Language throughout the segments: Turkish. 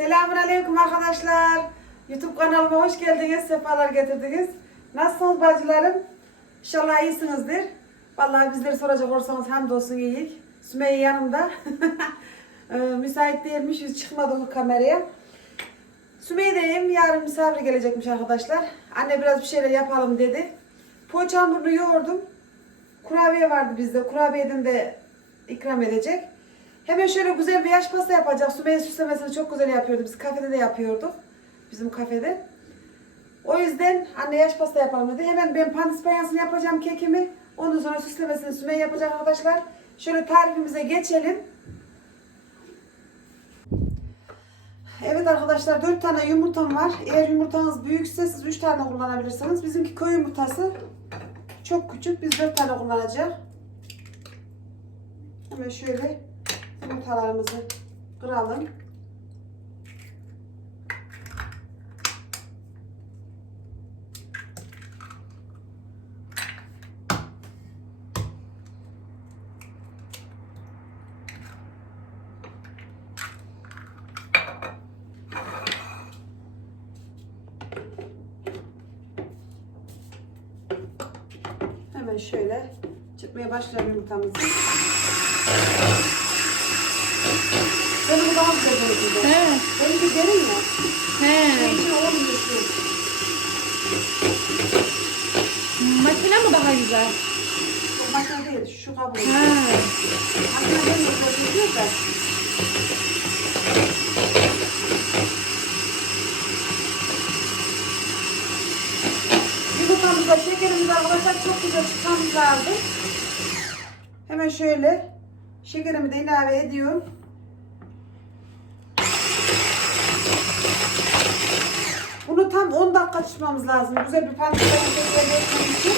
Selamun Aleyküm arkadaşlar. YouTube kanalıma hoş geldiniz, sefalar getirdiniz. Nasılsınız bacılarım? İnşallah iyisinizdir. Vallahi bizleri soracak olursanız hamdolsun iyiyik. Sümeyye yanımda. Ee, Müsait değilmiş, biz çıkmadık kameraya. Sümeyye'deyim, yarın misafir gelecekmiş arkadaşlar. Anne biraz bir şeyler yapalım dedi. Poğaça hamurunu yoğurdum. Kurabiye vardı bizde, kurabiyeden de ikram edecek. Hemen şöyle güzel bir yaş pasta yapacak. Sümeyye süslemesini çok güzel yapıyordu. Biz kafede de yapıyorduk. Bizim kafede. O yüzden anne yaş pasta yapalım dedi. Hemen ben pandispanyasını yapacağım kekimi. Ondan sonra süslemesini Sümeyye yapacak arkadaşlar. Şöyle tarifimize geçelim. Evet arkadaşlar 4 tane yumurtam var. Eğer yumurtanız büyükse siz 3 tane kullanabilirsiniz. Bizimki köy yumurtası çok küçük. Biz 4 tane kullanacağız. Hemen şöyle yumurtalarımızı kıralım. Hemen şöyle çıkmaya başlayalım yumurtamızı. Benim oldu. He. Benimki derin ya. He. Makine mi daha güzel? O makine değil, şu kablo. He. Makine benim güzel çekiyor da. Yumurtamızda şekerimiz arkadaşlar çok güzel çıkmamız lazım. Hemen şöyle şekerimi de ilave ediyorum. Tam 10 dakika tutmamız lazım. Güzel bir pancar elde etmem için.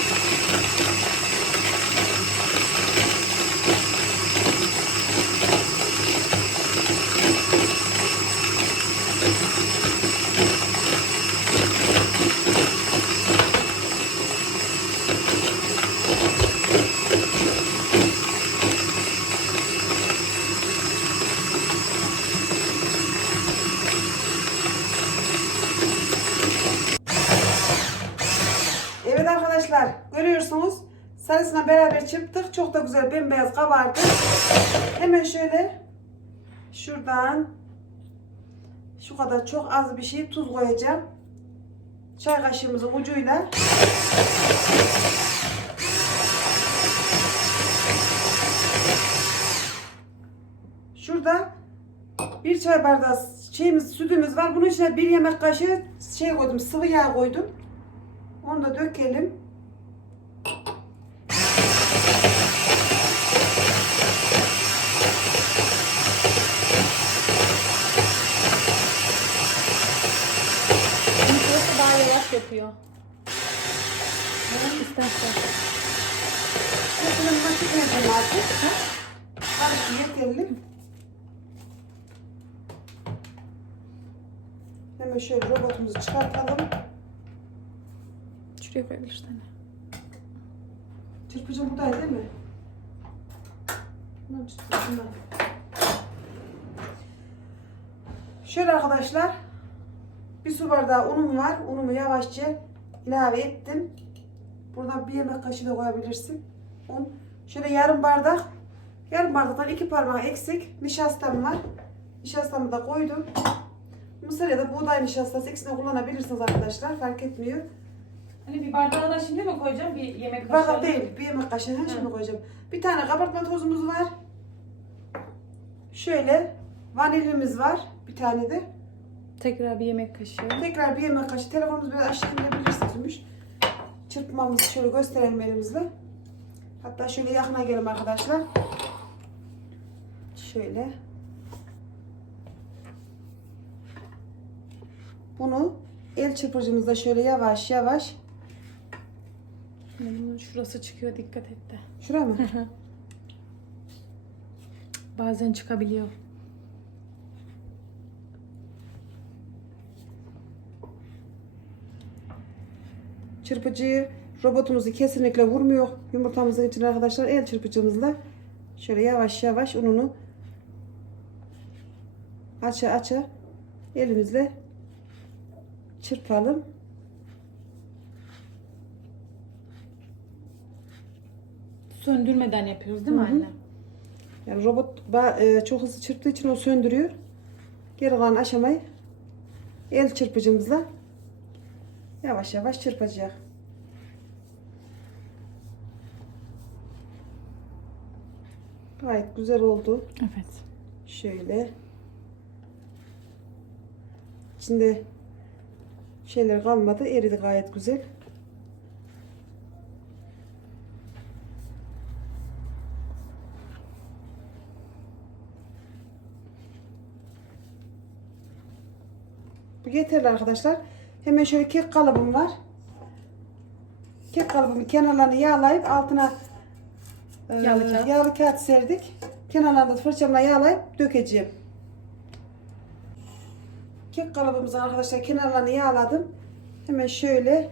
Evet arkadaşlar görüyorsunuz sarısına beraber çırptık. Çok da güzel bembeyaz kabardı. Hemen şöyle şuradan şu kadar çok az bir şey tuz koyacağım. Çay kaşığımızın ucuyla Şurada bir çay bardağı şeyimiz, sütümüz var. Bunun içine bir yemek kaşığı şey koydum, sıvı yağ koydum. Onu da dökelim. Yavaş yapıyor. İstersen. Nasıl edeceğim artık. Karıştı yeterli. Hemen şöyle robotumuzu çıkartalım. Şuraya koyabilirsin anne. Çırpıcı buradaydı değil mi? Bundan çırpıcından. Şöyle arkadaşlar. Bir su bardağı unum var. Unumu yavaşça ilave ettim. Buradan bir yemek kaşığı da koyabilirsin. Un. Şöyle yarım bardak. Yarım bardaktan iki parmak eksik. Nişastam var. Nişastamı da koydum. Mısır ya da buğday nişastası ikisini kullanabilirsiniz arkadaşlar. Fark etmiyor. Hani bir bardağı da şimdi mi koyacağım bir yemek kaşığı? Bardak değil, bir yemek kaşığı her şimdi koyacağım. Bir tane kabartma tozumuz var. Şöyle vanilyamız var, bir tane de. Tekrar bir yemek kaşığı. Tekrar bir yemek kaşığı. Telefonumuzu biraz indirebilirsiniz Ümüş. Çırpmamızı şöyle gösterelim elimizle. Hatta şöyle yakına gelin arkadaşlar. Şöyle. Bunu el çırpıcımızda şöyle yavaş yavaş. Bunun şurası çıkıyor dikkat et de. Şuraya mı? Bazen çıkabiliyor. Çırpıcıyı robotumuzu kesinlikle vurmuyor. Yumurtamızın için arkadaşlar el çırpıcımızla şöyle yavaş yavaş ununu aça aça elimizle çırpalım. Söndürmeden yapıyoruz değil mi Hı hı. anne? Yani robot e, çok hızlı çırptığı için o söndürüyor. Geri kalan aşamayı el çırpıcımızla yavaş yavaş çırpacak. Gayet güzel oldu. Evet. Şöyle. İçinde şeyler kalmadı. Eridi gayet güzel. Bu yeterli arkadaşlar. Hemen şöyle kek kalıbım var. Kek kalıbımın kenarlarını yağlayıp altına e, Yağlı kağıt. yağlı kağıt serdik. Kenarlarını da fırçamla yağlayıp dökeceğim. Kek kalıbımızın arkadaşlar kenarlarını yağladım. Hemen şöyle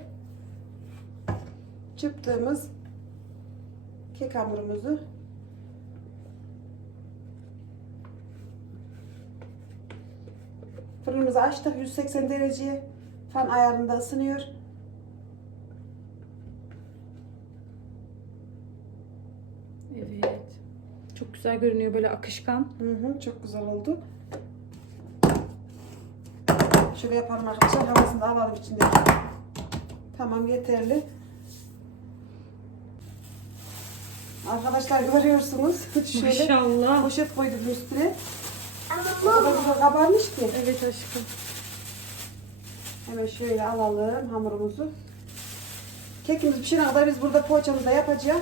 çırptığımız kek hamurumuzu fırınımızı açtık 180 dereceye fan ayarında ısınıyor. Evet. Çok güzel görünüyor böyle akışkan. Hı hı, çok güzel oldu. Şöyle yapalım arkadaşlar. Havasını da alalım içindeki. Tamam yeterli. Arkadaşlar görüyorsunuz. Şöyle Maşallah. poşet koydum üstüne. O kadar kabarmış ki. Evet aşkım. Hemen şöyle alalım hamurumuzu. Kekimiz pişene kadar biz burada poğaçamızı da yapacağız.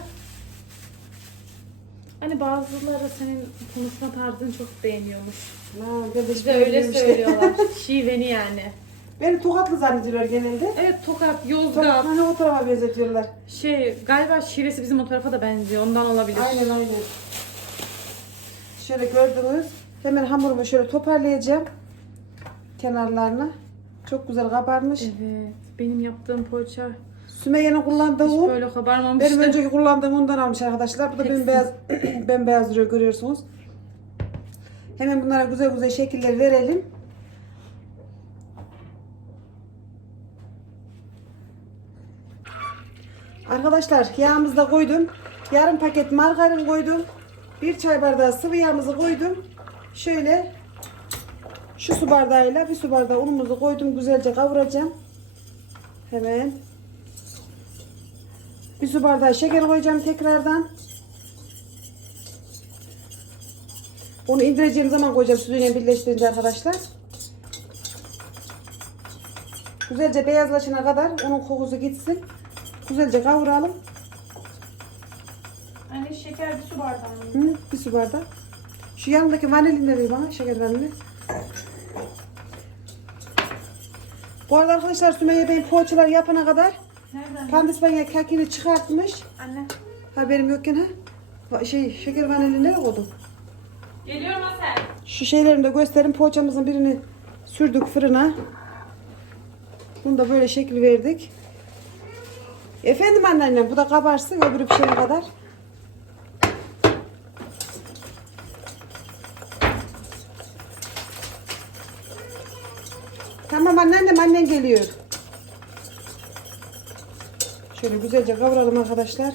Hani bazıları senin konuşma tarzını çok beğeniyormuş. Ha, Bize öyle işte. söylüyorlar. Şiveni yani. Beni tokatlı zannediyorlar genelde. Evet Tokat, Yozgat. hani o tarafa benzetiyorlar. Şey galiba şivesi bizim o tarafa da benziyor. Ondan olabilir. Aynen aynen. Şöyle gördünüz. Hemen hamurumu şöyle toparlayacağım. Kenarlarına. Çok güzel kabarmış. Evet. Benim yaptığım poğaça Sümeyye'nin kullandığı hiç un. böyle kabarmamıştı. Benim önceki kullandığım undan almış arkadaşlar. Bu da Hepsi. bembeyaz, bembeyaz duruyor görüyorsunuz. Hemen bunlara güzel güzel şekiller verelim. Arkadaşlar yağımızı da koydum. Yarım paket margarin koydum. Bir çay bardağı sıvı yağımızı koydum. Şöyle şu su bardağıyla bir su bardağı unumuzu koydum. Güzelce kavuracağım. Hemen bir su bardağı şeker koyacağım tekrardan. Onu indireceğim zaman koyacağım sütüyle birleştirince arkadaşlar. Güzelce beyazlaşana kadar onun kokusu gitsin. Güzelce kavuralım. Anne şeker bir su bardağı mı? Hı, bir su bardağı. Şu yanındaki vanilin de ver bana şeker vanili. Bu arada arkadaşlar Sümeyye Bey'in poğaçalar yapana kadar Nereden? pandispanya kekini çıkartmış. Anne. Haberim yokken ha. Va- Şey şeker vanilini nereye koydum? Geliyorum Asel. Şu şeylerini de göstereyim. Poğaçamızın birini sürdük fırına. Bunu da böyle şekil verdik. Efendim anneannem bu da kabarsın öbürü pişene kadar. Tamam anneannem annen geliyor. Şöyle güzelce kavuralım arkadaşlar.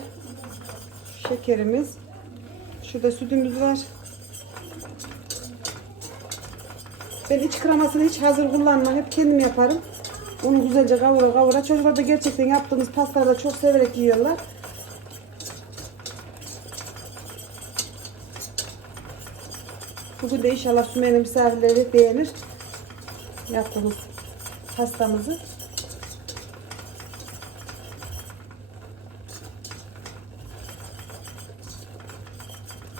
Şekerimiz. Şurada sütümüz var. Ben iç kremasını hiç hazır kullanmam. Hep kendim yaparım. Onu güzelce kavura kavura. Çocuklar da gerçekten yaptığımız pastaları da çok severek yiyorlar. Bugün de inşallah Sümeyye'nin misafirleri beğenir. Yaptığımız pastamızı.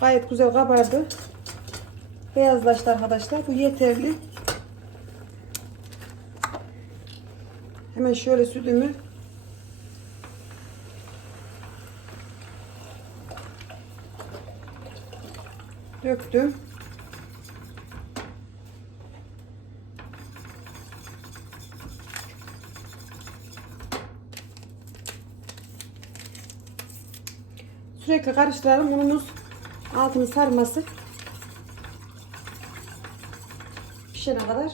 Gayet güzel kabardı. Beyazlaştı arkadaşlar. Bu yeterli. Hemen şöyle sütümü döktüm. Sürekli karıştıralım. Unumuz altını sarması. Pişene kadar.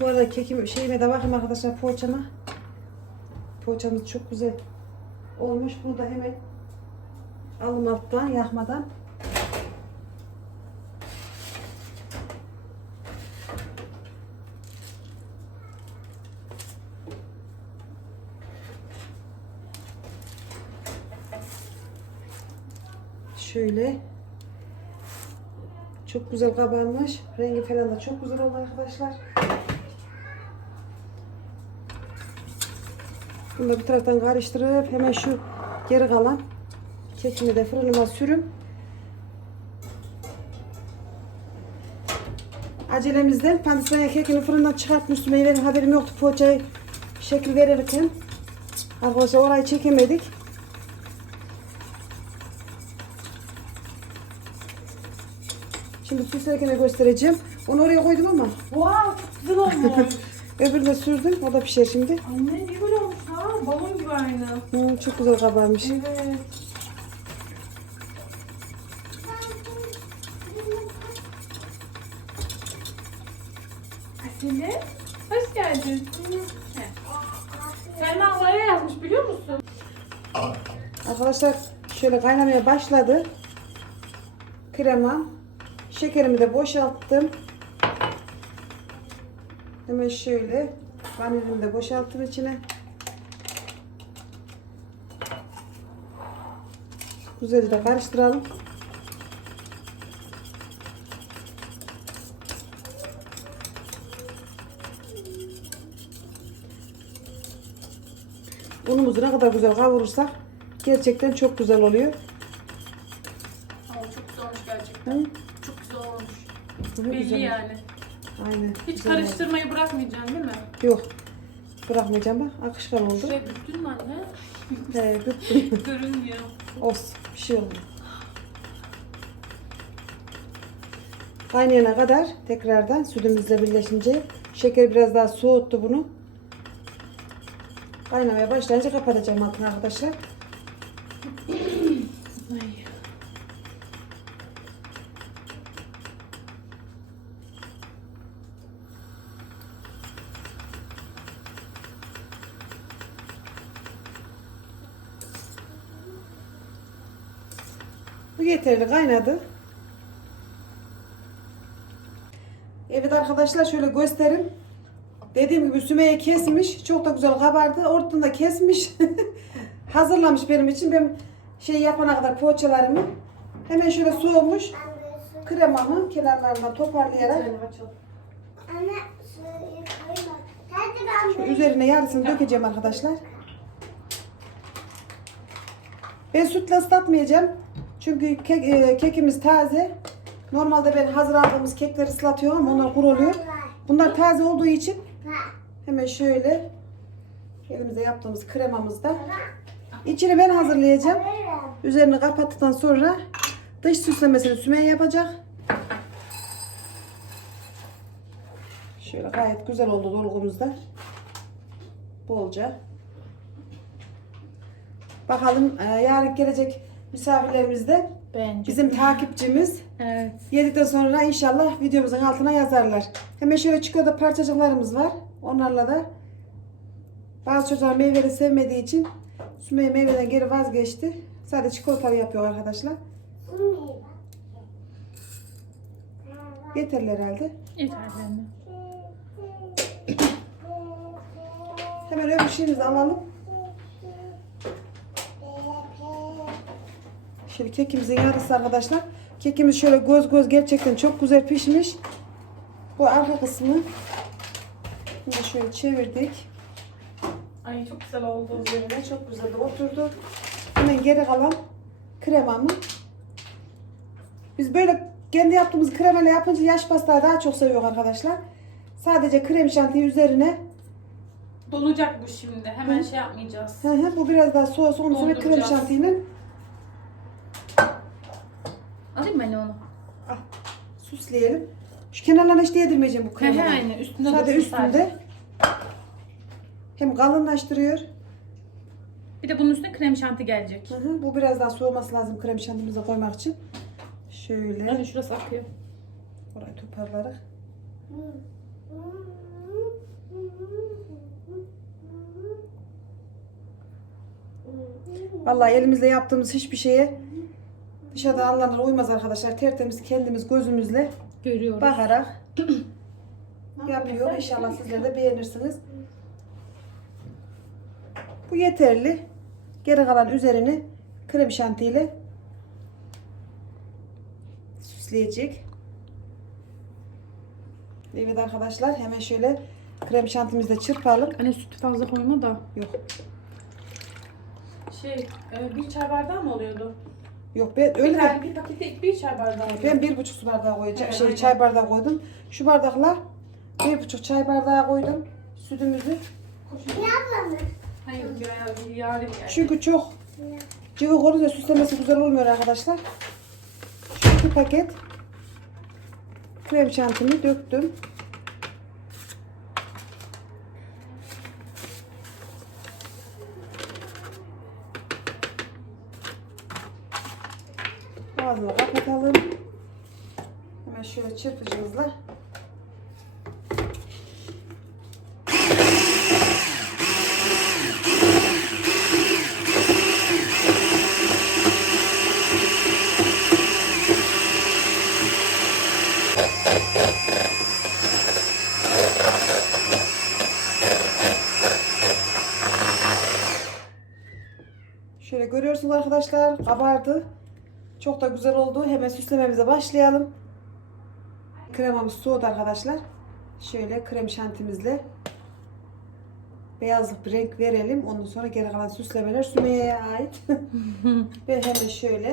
Bu arada kekim şeyime de bakayım arkadaşlar poğaçama. Poğaçamız çok güzel olmuş. Bunu da hemen alım alttan yakmadan. Şöyle çok güzel kabarmış. Rengi falan da çok güzel oldu arkadaşlar. Bunu da bir taraftan karıştırıp hemen şu geri kalan kekimi de fırınıma sürüm. Acelemizden pandisanya kekini fırından çıkartmış Sümeyye'nin haberim yoktu poğaçayı şekil verirken. Arkadaşlar orayı çekemedik. Süslerken göstereceğim. Onu oraya koydum ama Wow güzel olmuş. öbürünü de sürdüm. O da pişer şimdi. Anne niye böyle olmuş ha? Balon gibi aynı. Hmm, çok güzel kabarmış. Evet. Asile, hoş geldin. Selma ablaya yazmış biliyor musun? Arkadaşlar şöyle kaynamaya başladı. Krema. Şekerimi de boşalttım. Hemen şöyle vanilimi de boşalttım içine. Güzelce de karıştıralım. Unumuzu ne kadar güzel kavurursak gerçekten çok güzel oluyor. Ama çok güzel olmuş gerçekten. Hı? Hı, Belli güzel. yani. Aynen. Hiç güzel oldu. karıştırmayı bırakmayacaksın değil mi? Yok. Bırakmayacağım bak. Akışkan oldu. Şuraya büktün mü anne? He, bitti. Görünmüyor. Olsun. Bir şey oldu. Kaynayana kadar tekrardan sütümüzle birleşince şeker biraz daha soğuttu bunu. Kaynamaya başlayınca kapatacağım altını arkadaşlar. Bu yeterli kaynadı. Evet arkadaşlar şöyle göstereyim. Dediğim gibi Sümeyye kesmiş. Çok da güzel kabardı. Ortadan da kesmiş. Hazırlamış benim için. Ben şey yapana kadar poğaçalarımı. Hemen şöyle soğumuş. Kremamı kenarlarından toparlayarak şu üzerine yarısını dökeceğim arkadaşlar. Ben sütle ıslatmayacağım. Çünkü kek, e, kekimiz taze. Normalde ben hazır aldığımız kekleri ıslatıyorum onlar kuru oluyor. Bunlar taze olduğu için hemen şöyle elimizde yaptığımız kremamızda içini ben hazırlayacağım. Üzerini kapattıktan sonra dış süslemesini Sümeyye yapacak. Şöyle gayet güzel oldu dolgumuzda. Bolca. Bakalım e, yarın gelecek misafirlerimiz de Bence. bizim takipçimiz. Evet. Yedikten sonra inşallah videomuzun altına yazarlar. Hemen şöyle çikolata parçacıklarımız var. Onlarla da bazı çocuklar meyveli sevmediği için Sümeyye meyveden geri vazgeçti. Sadece çikolatalı yapıyor arkadaşlar. Yeterli herhalde. Yeterli anne. Hemen öbür şeyimizi alalım. Şimdi kekimizin yarısı arkadaşlar. Kekimiz şöyle göz göz gerçekten çok güzel pişmiş. Bu arka kısmı bunu şöyle çevirdik. Ay çok güzel oldu. Üzerine çok güzel de oturdu. Hemen geri kalan kremamı. Biz böyle kendi yaptığımız kremayla yapınca yaş pastayı daha çok seviyor arkadaşlar. Sadece krem şantiyi üzerine Donacak bu şimdi. Hemen Hı. şey yapmayacağız. Hı hı, bu biraz daha soğusun. Ondan sonra krem Dolduracağız. şantiyle Alayım mı anne onu? Süsleyelim. Şu kenarlarına hiç değdirmeyeceğim bu He he kremadan. aynı. Üstünde Sadece dursun sadece. üstünde. Hem kalınlaştırıyor. Bir de bunun üstüne krem şanti gelecek. Hı hı, bu biraz daha soğuması lazım krem şantimize koymak için. Şöyle Anne şurası akıyor. orayı toparlarak. Vallahi elimizle yaptığımız hiçbir şeye dışarıdan alınan uymaz arkadaşlar. Tertemiz kendimiz gözümüzle Görüyorum. bakarak yapıyor. İnşallah sizler de beğenirsiniz. Bu yeterli. Geri kalan üzerini krem şantiyle süsleyecek. Evet arkadaşlar hemen şöyle krem şantimizle çırpalım. Anne sütü fazla koyma da. Yok Şey, e, bir çay bardağı mı oluyordu? Yok ben Bir, öyle tane, bir pakette bir çay bardağı oluyordu. Ben bir buçuk su bardağı koyacağım. Evet, şey aynen. çay bardağı koydum. Şu bardakla bir buçuk çay bardağı koydum. Sütümüzü. Hayır, ya, yarın yani. Çünkü çok cıvık olunca süslemesi güzel olmuyor arkadaşlar. Şu iki paket krem şantimi döktüm. Ağzını kapatalım. Hemen şöyle çırpıcımızla Şöyle görüyorsunuz arkadaşlar kabardı. Çok da güzel oldu. Hemen süslememize başlayalım. Kremamız soğudu arkadaşlar. Şöyle krem şantimizle beyazlık bir renk verelim. Ondan sonra geri kalan süslemeler Sümeyye'ye ait. Ve hemen şöyle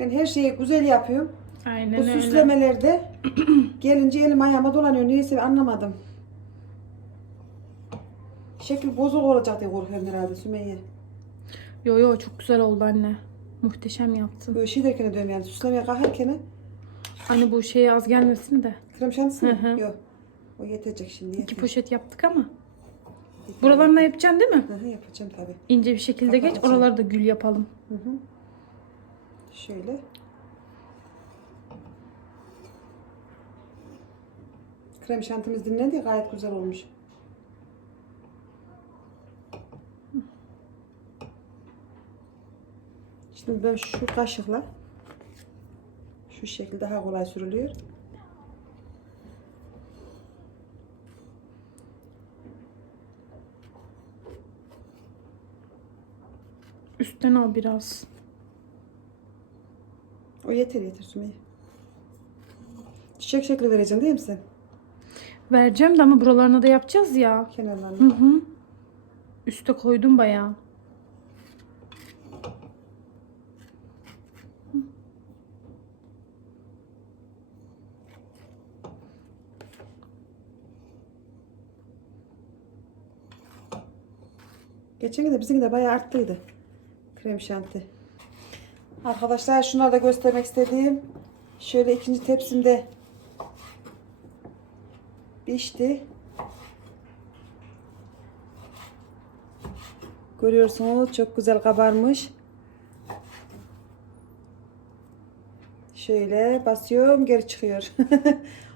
Ben her şeyi güzel yapıyorum. Aynen Bu öyle. süslemelerde gelince elim ayağıma dolanıyor. Neyse anlamadım. Şekil bozuk olacak diye korkuyorum herhalde Sümeyye. Yo yo çok güzel oldu anne. Muhteşem yaptın. Böyle şey derken diyorum yani süslemeye kalkarken Anne bu şeye az gelmesin de. krem şantısı Hı mı? Yok. O yetecek şimdi. İki Yeter. poşet yaptık ama. Yeter. Buralarına yapacaksın değil mi? Hı hı, yapacağım tabii. İnce bir şekilde geç. Kapatacağım. Oraları da gül yapalım. Hı hı. Şöyle. Krem şantimiz dinlendi gayet güzel olmuş. Şimdi ben şu kaşıkla şu şekilde daha kolay sürülüyor. Üstten al biraz. O yeter yeter Sümeyye. Çiçek şekli vereceksin değil mi sen? Vereceğim de ama buralarına da yapacağız ya. Hı Kenarlarına. hı. Üste koydum bayağı. Geçen de bizimki de bayağı arttıydı. Krem şanti. Arkadaşlar şunları da göstermek istediğim. Şöyle ikinci tepsimde pişti. Görüyorsunuz çok güzel kabarmış. Şöyle basıyorum geri çıkıyor.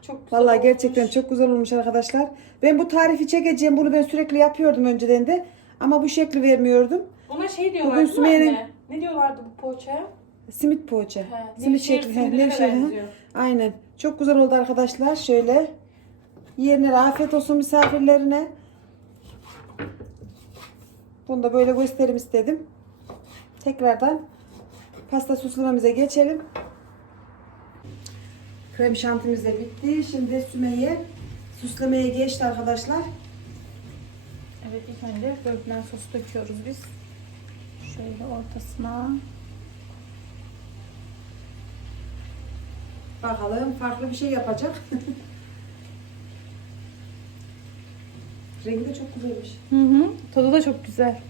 Çok güzel Vallahi olmuş. gerçekten çok güzel olmuş arkadaşlar. Ben bu tarifi çekeceğim. Bunu ben sürekli yapıyordum önceden de. Ama bu şekli vermiyordum. Buna şey diyorlar Bugün Sümeyye'nin- anne? Ne diyorlardı bu poğaçaya? Simit poğaça. He, Simit Nevşehir şekli. he, Nevşehir, he. benziyor. Aynen. Çok güzel oldu arkadaşlar. Şöyle. Yerine afiyet olsun misafirlerine. Bunu da böyle gösterim istedim. Tekrardan pasta süslememize geçelim. Krem şantimiz de bitti. Şimdi Sümeyye süslemeye geçti arkadaşlar. Evet ilk önce böğürtlen sosu döküyoruz biz. Şöyle ortasına. Bakalım farklı bir şey yapacak. Rengi de çok güzelmiş. Hı hı. Tadı da çok güzel.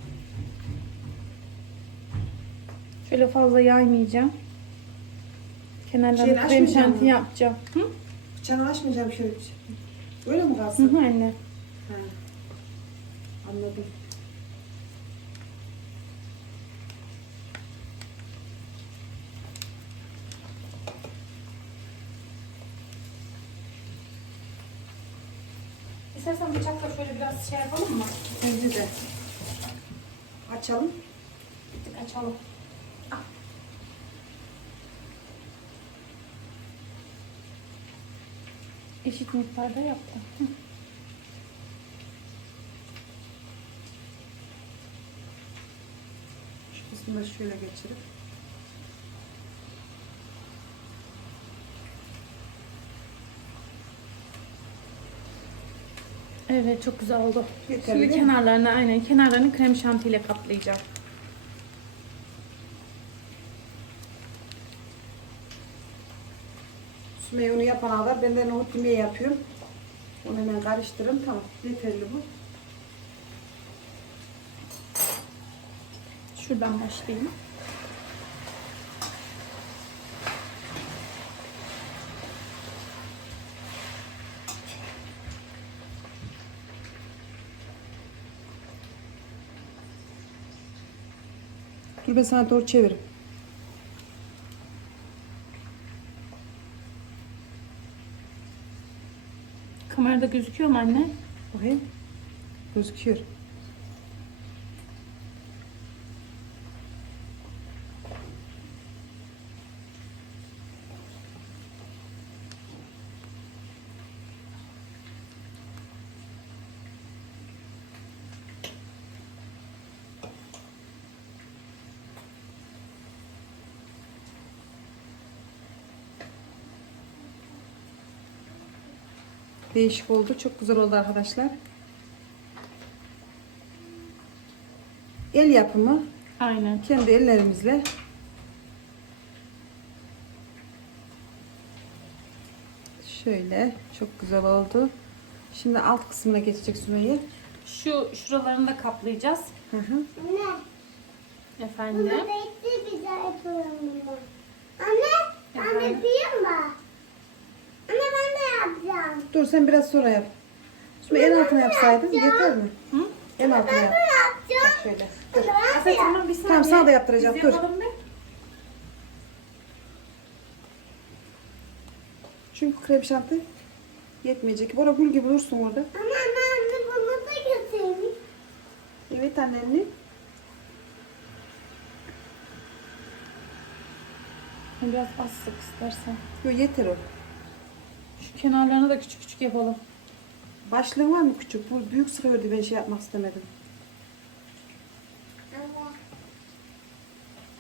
Şöyle fazla yaymayacağım. Şeyini Kenarlarına krem açmayacağım şanti mı? yapacağım. Hı? Bıçağını açmayacağım şöyle bir şey. Öyle mi Hı kalsın? hı anne. Ha. Anladım. İstersen bıçakla şöyle biraz şey yapalım mı? Bence de. Açalım. Bir tık açalım. Eşit miktarda yaptım. Hı. Şu kısmını şöyle geçirip. Evet çok güzel oldu. Yeterli Şimdi değil mi? kenarlarını aynen kenarlarını krem şantiyle kaplayacağım. Sümeyye onu yapana kadar ben de nohut yemeği yapıyorum. Onu hemen karıştırın. Tamam. Yeterli bu. Şuradan başlayayım. Dur ben sana doğru çeviririm. Kamerada gözüküyor mu anne? Bakayım. Gözüküyor. Değişik oldu. Çok güzel oldu arkadaşlar. El yapımı. Aynen. Kendi ellerimizle. Şöyle. Çok güzel oldu. Şimdi alt kısmına geçecek Sümeyye. Şu şuralarını da kaplayacağız. Hı hı. Anne. Efendim. Bunu bekle daha yapalım bunu. Anne. Efendim? Anne de yapacağım. Dur sen biraz sonra yap. Sümeyye en altına yapsaydın yeter mi? Hı? En altına yap. Bak şöyle. De Asel tamam bir saniye. Tamam sana da yaptıracağım. Biz Dur. yapalım. Çünkü krem şanti yetmeyecek. Bora gül gibi dursun orada. Anne anne anne bunu da götüreyim. Evet annemle. Biraz az sık istersen. Yok yeter o. Şu kenarlarını da küçük küçük yapalım. Başlığın var mı küçük? Bu büyük sıkıyordu ben şey yapmak istemedim.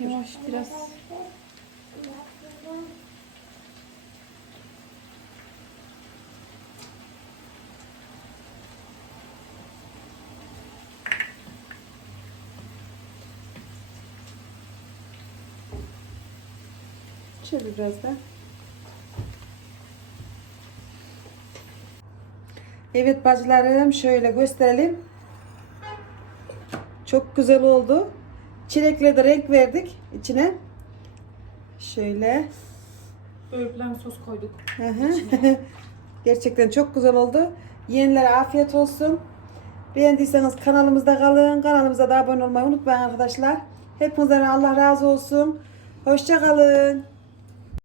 Yavaş biraz. Çevir biraz da. Evet bacılarım şöyle gösterelim. Çok güzel oldu. Çilekle de renk verdik içine. Şöyle. Böğürtlen sos koyduk. Gerçekten çok güzel oldu. Yenilere afiyet olsun. Beğendiyseniz kanalımızda kalın. Kanalımıza da abone olmayı unutmayın arkadaşlar. Hepinizden Allah razı olsun. Hoşça kalın.